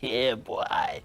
Yeah, boy.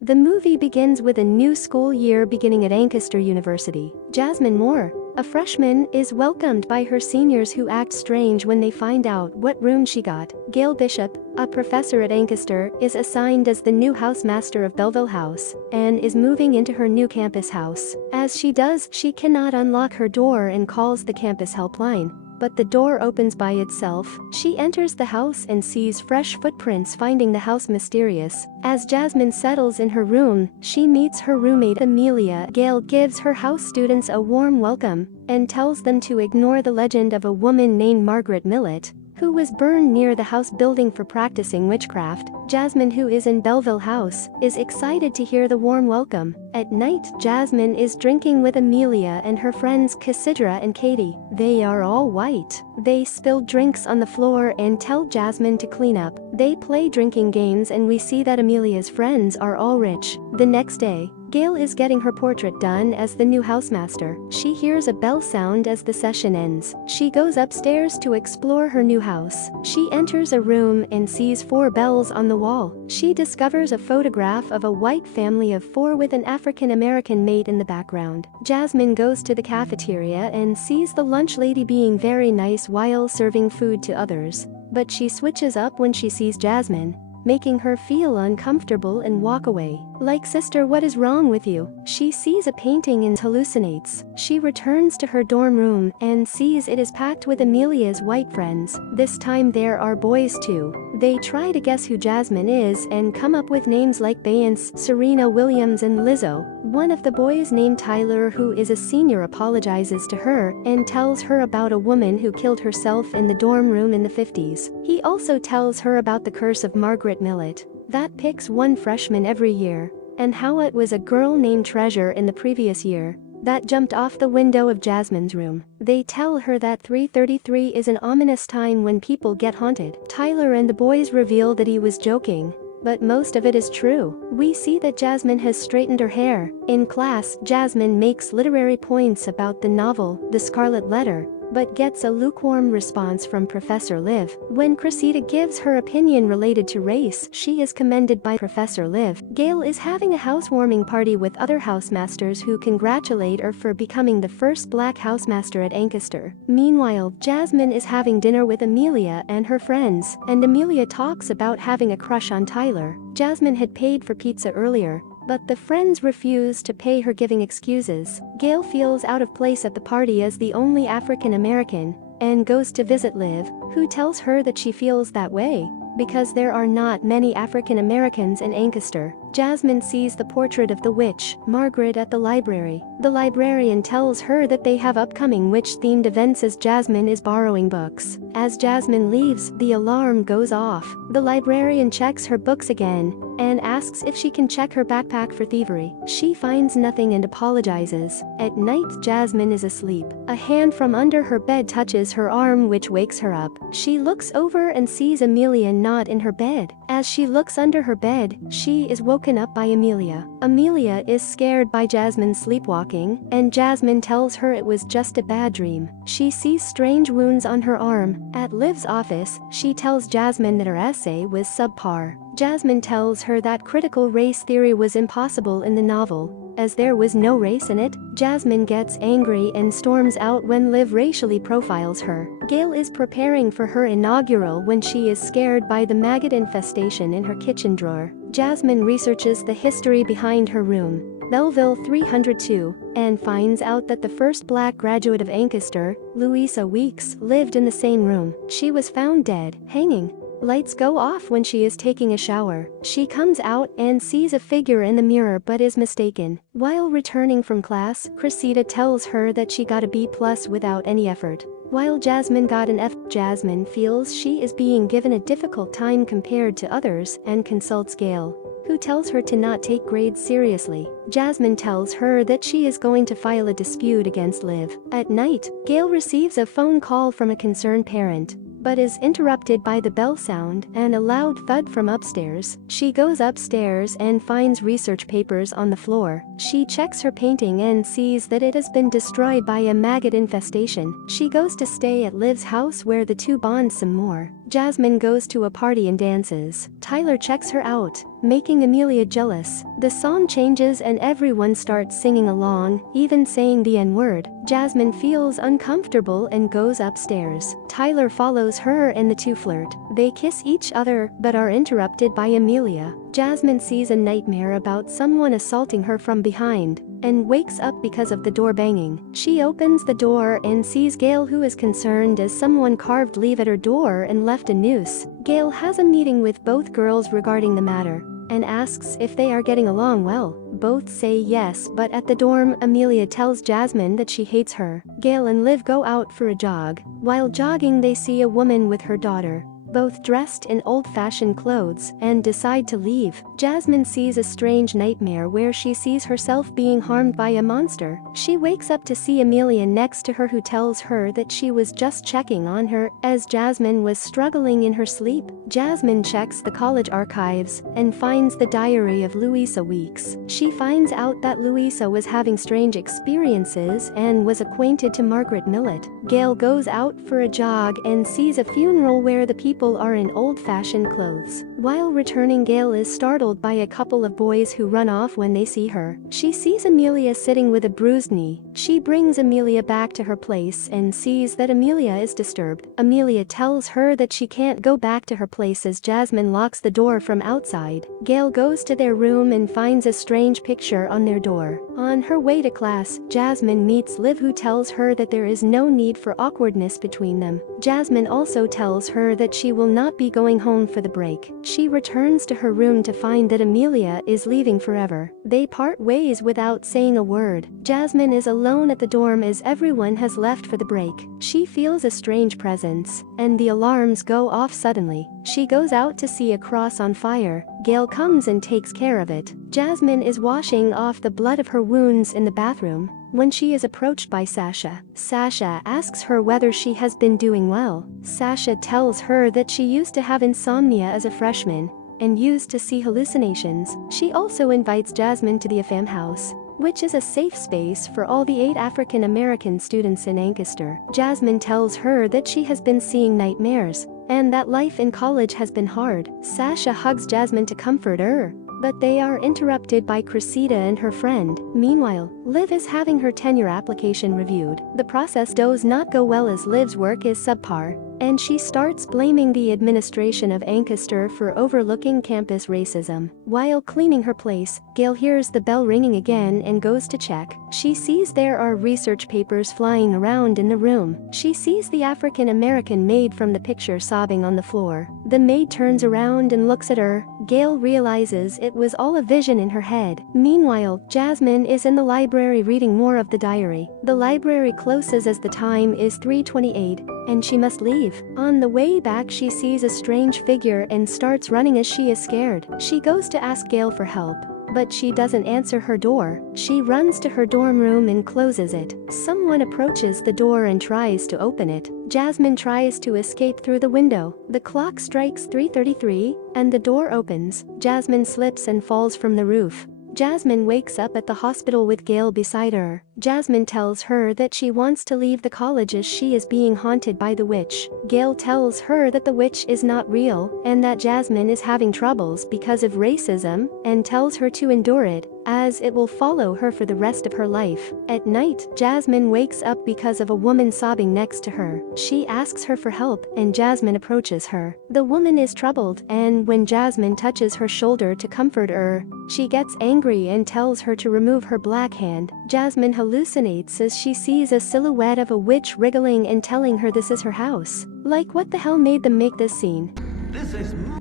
The movie begins with a new school year beginning at Ancaster University. Jasmine Moore, a freshman, is welcomed by her seniors who act strange when they find out what room she got. Gail Bishop, a professor at Ancaster, is assigned as the new housemaster of Belleville House and is moving into her new campus house. As she does, she cannot unlock her door and calls the campus helpline. But the door opens by itself. She enters the house and sees fresh footprints, finding the house mysterious. As Jasmine settles in her room, she meets her roommate Amelia. Gail gives her house students a warm welcome and tells them to ignore the legend of a woman named Margaret Millett, who was burned near the house building for practicing witchcraft. Jasmine, who is in Belleville House, is excited to hear the warm welcome. At night, Jasmine is drinking with Amelia and her friends Cassidra and Katie. They are all white. They spill drinks on the floor and tell Jasmine to clean up. They play drinking games and we see that Amelia's friends are all rich. The next day, Gail is getting her portrait done as the new housemaster. She hears a bell sound as the session ends. She goes upstairs to explore her new house. She enters a room and sees 4 bells on the wall. She discovers a photograph of a white family of 4 with an African-American mate in the background. Jasmine goes to the cafeteria and sees the lunch lady being very nice while serving food to others. But she switches up when she sees Jasmine, making her feel uncomfortable and walk away. Like, "Sister, what is wrong with you?" She sees a painting and hallucinates. She returns to her dorm room and sees it is packed with Amelia's white friends. This time there are boys too. They try to guess who Jasmine is and come up with names like Bayance, Serena Williams and Lizzo. One of the boys named Tyler, who is a senior, apologizes to her and tells her about a woman who killed herself in the dorm room in the 50s. He also tells her about the curse of Margaret Millett that picks one freshman every year, and how it was a girl named Treasure in the previous year that jumped off the window of Jasmine's room. They tell her that 333 is an ominous time when people get haunted. Tyler and the boys reveal that he was joking, but most of it is true. We see that Jasmine has straightened her hair. In class, Jasmine makes literary points about the novel, The Scarlet Letter, but gets a lukewarm response from Professor Liv. When Cressida gives her opinion related to race, she is commended by Professor Liv. Gail is having a housewarming party with other housemasters who congratulate her for becoming the first black housemaster at Ancaster. Meanwhile, Jasmine is having dinner with Amelia and her friends, and Amelia talks about having a crush on Tyler. Jasmine had paid for pizza earlier, but the friends refuse to pay her, giving excuses. Gail feels out of place at the party as the only African American and goes to visit Liv, who tells her that she feels that way because there are not many African Americans in Ancaster. Jasmine sees the portrait of the witch, Margaret, at the library. The librarian tells her that they have upcoming witch-themed events as Jasmine is borrowing books. As Jasmine leaves, the alarm goes off. The librarian checks her books again and asks if she can check her backpack for thievery. She finds nothing and apologizes. At night, Jasmine is asleep. A hand from under her bed touches her arm, which wakes her up. She looks over and sees Amelia not in her bed. As she looks under her bed, she is woken up by Amelia. Amelia is scared by Jasmine's sleepwalking, and Jasmine tells her it was just a bad dream. She sees strange wounds on her arm. At Liv's office, she tells Jasmine that her essay was subpar. Jasmine tells her that critical race theory was impossible in the novel, as there was no race in it. Jasmine gets angry and storms out when Liv racially profiles her. Gail is preparing for her inaugural when she is scared by the maggot infestation in her kitchen drawer. Jasmine researches the history behind her room, Belleville 302, and finds out that the first black graduate of Ancaster, Louisa Weeks, lived in the same room. She was found dead, hanging. Lights go off when she is taking a shower. She comes out and sees a figure in the mirror but is mistaken. While returning from class, Cressida tells her that she got a B+ without any effort, while Jasmine got an F. Jasmine feels she is being given a difficult time compared to others and consults Gail, who tells her to not take grades seriously. Jasmine tells her that she is going to file a dispute against Liv. At night, Gail receives a phone call from a concerned parent, but is interrupted by the bell sound and a loud thud from upstairs. She goes upstairs and finds research papers on the floor. She checks her painting and sees that it has been destroyed by a maggot infestation. She goes to stay at Liv's house where the two bond some more. Jasmine goes to a party and dances. Tyler checks her out, making Amelia jealous. The song changes and everyone starts singing along, even saying the N-word. Jasmine feels uncomfortable and goes upstairs. Tyler follows her and the two flirt. They kiss each other, but are interrupted by Amelia. Jasmine sees a nightmare about someone assaulting her from behind, and wakes up because of the door banging. She opens the door and sees Gail, who is concerned as someone carved leave at her door and left a noose. Gail has a meeting with both girls regarding the matter, and asks if they are getting along well. Both say yes, but at the dorm, Amelia tells Jasmine that she hates her. Gail and Liv go out for a jog. While jogging, they see a woman with her daughter, both dressed in old-fashioned clothes, and decide to leave. Jasmine sees a strange nightmare where she sees herself being harmed by a monster. She wakes up to see Amelia next to her, who tells her that she was just checking on her as Jasmine was struggling in her sleep. Jasmine checks the college archives and finds the diary of Louisa Weeks. She finds out that Louisa was having strange experiences and was acquainted to Margaret Millett. Gail goes out for a jog and sees a funeral where the people are in old-fashioned clothes. While returning, Gail is startled by a couple of boys who run off when they see her. She sees Amelia sitting with a bruised knee. She brings Amelia back to her place and sees that Amelia is disturbed. Amelia tells her that she can't go back to her place as Jasmine locks the door from outside. Gail goes to their room and finds a strange picture on their door. On her way to class, Jasmine meets Liv, who tells her that there is no need for awkwardness between them. Jasmine also tells her that she will not be going home for the break. She returns to her room to find that Amelia is leaving forever. They part ways without saying a word. Jasmine is alone at the dorm as everyone has left for the break. She feels a strange presence, and the alarms go off suddenly. She goes out to see a cross on fire. Gail comes and takes care of it. Jasmine is washing off the blood of her wounds in the bathroom when she is approached by Sasha. Sasha asks her whether she has been doing well. Sasha tells her that she used to have insomnia as a freshman and used to see hallucinations. She also invites Jasmine to the AFAM house, which is a safe space for all the 8 African American students in Ancaster. Jasmine tells her that she has been seeing nightmares and that life in college has been hard. Sasha hugs Jasmine to comfort her, but they are interrupted by Cressida and her friend. Meanwhile, Liv is having her tenure application reviewed. The process does not go well as Liv's work is subpar, and she starts blaming the administration of Ancaster for overlooking campus racism. While cleaning her place, Gail hears the bell ringing again and goes to check. She sees there are research papers flying around in the room. She sees the African American maid from the picture sobbing on the floor. The maid turns around and looks at her. Gail realizes it was all a vision in her head. Meanwhile, Jasmine is in the library reading more of the diary. The library closes as the time is 3:28, and she must leave. On the way back, she sees a strange figure and starts running as she is scared. She goes to ask Gail for help, but she doesn't answer her door. She runs to her dorm room and closes it. Someone approaches the door and tries to open it. Jasmine tries to escape through the window. The clock strikes 3:33, and the door opens. Jasmine slips and falls from the roof. Jasmine wakes up at the hospital with Gail beside her. Jasmine tells her that she wants to leave the college as she is being haunted by the witch. Gail tells her that the witch is not real and that Jasmine is having troubles because of racism, and tells her to endure it, as it will follow her for the rest of her life. At night, Jasmine wakes up because of a woman sobbing next to her. She asks her for help, and Jasmine approaches her. The woman is troubled, and when Jasmine touches her shoulder to comfort her, she gets angry and tells her to remove her black hand. Jasmine hallucinates as she sees a silhouette of a witch wriggling and telling her this is her house. Like, what the hell made them make this scene?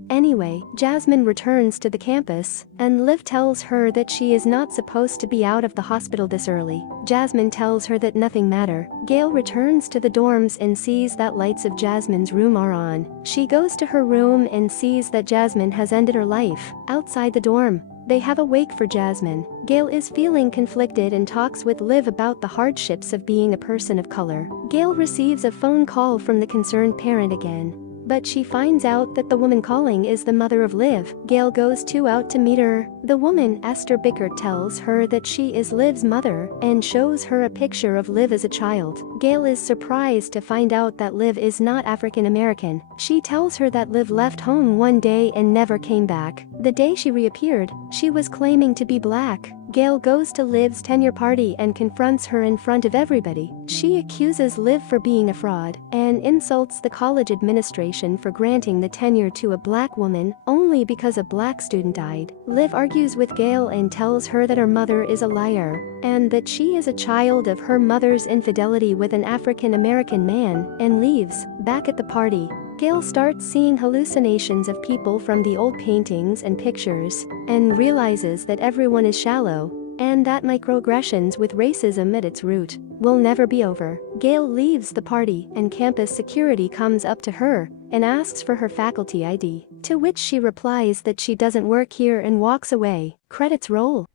Anyway, Jasmine returns to the campus, and Liv tells her that she is not supposed to be out of the hospital this early. Jasmine tells her that nothing matters. Gail returns to the dorms and sees that lights of Jasmine's room are on. She goes to her room and sees that Jasmine has ended her life. Outside the dorm, they have a wake for Jasmine. Gail is feeling conflicted and talks with Liv about the hardships of being a person of color. Gail receives a phone call from the concerned parent again, but she finds out that the woman calling is the mother of Liv. Gail goes out to meet her. The woman, Esther Bickert, tells her that she is Liv's mother and shows her a picture of Liv as a child. Gail is surprised to find out that Liv is not African American. She tells her that Liv left home one day and never came back. The day she reappeared, she was claiming to be black. Gail goes to Liv's tenure party and confronts her in front of everybody. She accuses Liv for being a fraud and insults the college administration for granting the tenure to a black woman only because a black student died. Liv argues with Gail and tells her that her mother is a liar and that she is a child of her mother's infidelity with an African American man, and leaves. Back at the party, Gail starts seeing hallucinations of people from the old paintings and pictures, and realizes that everyone is shallow, and that microaggressions with racism at its root will never be over. Gail leaves the party and campus security comes up to her and asks for her faculty ID, to which she replies that she doesn't work here and walks away. Credits roll.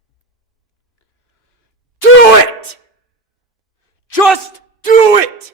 Do it! Just do it!